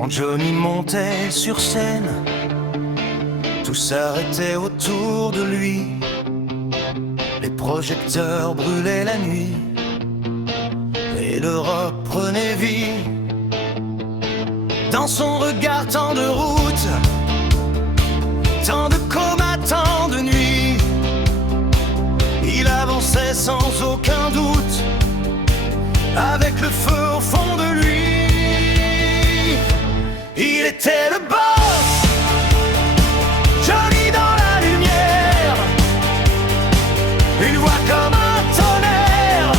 Quand Johnny montait sur scène, tout s'arrêtait autour de lui. Les projecteurs brûlaient la nuit et le rock prenait vie. Dans son regard tant de routes, tant de comas, tant de nuits, il avançait sans aucun doute, avec le feu au fond de lui. Il était le boss, Johnny dans la lumière, une voix comme un tonnerre,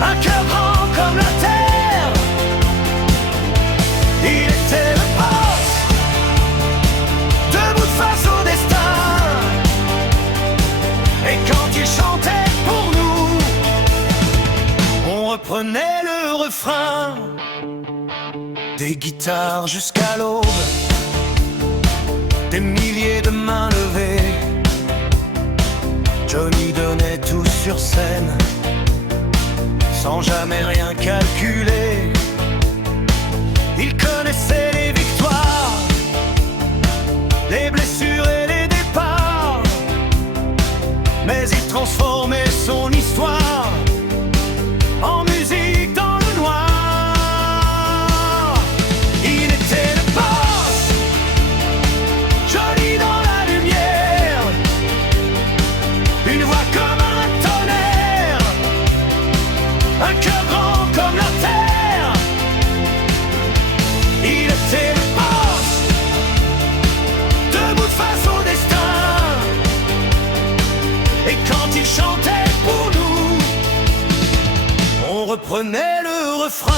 un cœur grand comme la terre. Il était le boss, debout face au destin. Et quand il chantait pour nous, on reprenait le refrain. Des guitares jusqu'à l'aube, des milliers de mains levées. Johnny donnait tout sur scène, sans jamais rien calculer. Il connaissait les victoires, les blessures et les départs, mais il transformait son histoire en musique dans le noir. Il était le boss, Johnny dans la lumière, une voix comme un tonnerre, un cœur grand comme la terre. Il était le boss, debout face au destin. Et quand il chantait pour nous, on reprenait le refrain.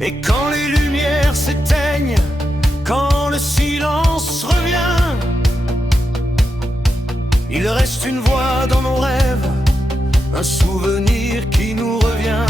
Et quand les lumières s'éteignent, quand le silence revient, il reste une voix dans nos rêves, un souvenir qui nous revient.